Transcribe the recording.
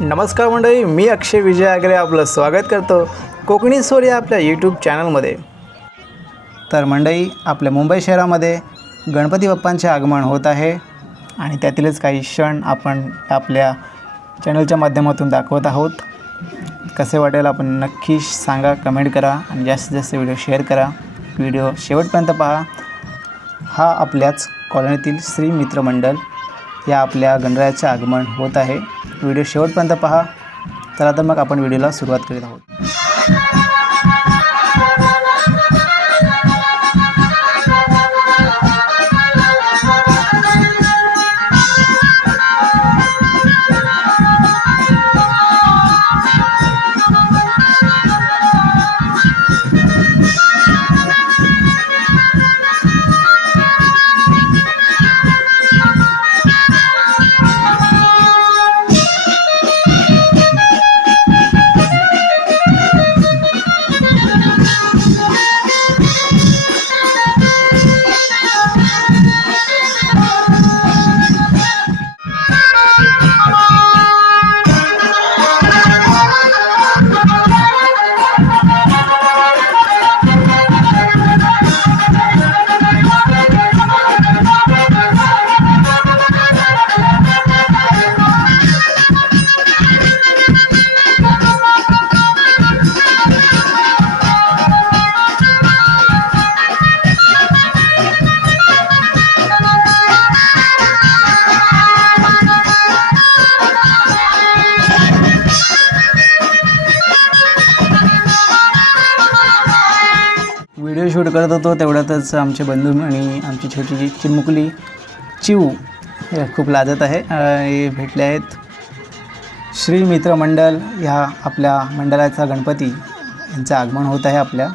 नमस्कार मंडळी, मी अक्षय विजय आगरे आपलं स्वागत करतो कोकणी स्टोरी आपल्या यूट्यूब चॅनलमध्ये। तर मंडळी, आपल्या मुंबई शहरामध्ये गणपती बाप्पांचे आगमन होत आहे आणि त्यातीलच काही क्षण आपण आपल्या चॅनलच्या माध्यमातून दाखवत आहोत। कसे वाटेल आपण नक्की सांगा, कमेंट करा आणि जास्तीत जास्त व्हिडिओ शेअर करा। व्हिडिओ शेवटपर्यंत पहा। हा आपल्याच कॉलनीतील श्री मित्र मंडळ या आपल्या गणरायाचे आगमन होत आहे। व्हिडिओ शेवटपर्यंत पहा। चला तर मग आपण व्हिडिओला सुरुवात करीत आहोत। व्हिडिओ शूट करत होतो तेवढ्यातच आमचे बंधू आणि आमची छोटी चिमुकली चिऊ हे खूप लाजत आहे। हे भेटले आहेत श्री मित्र मंडळ ह्या आपल्या मंडळाचा गणपती यांचं आगमन होत आहे आपल्या।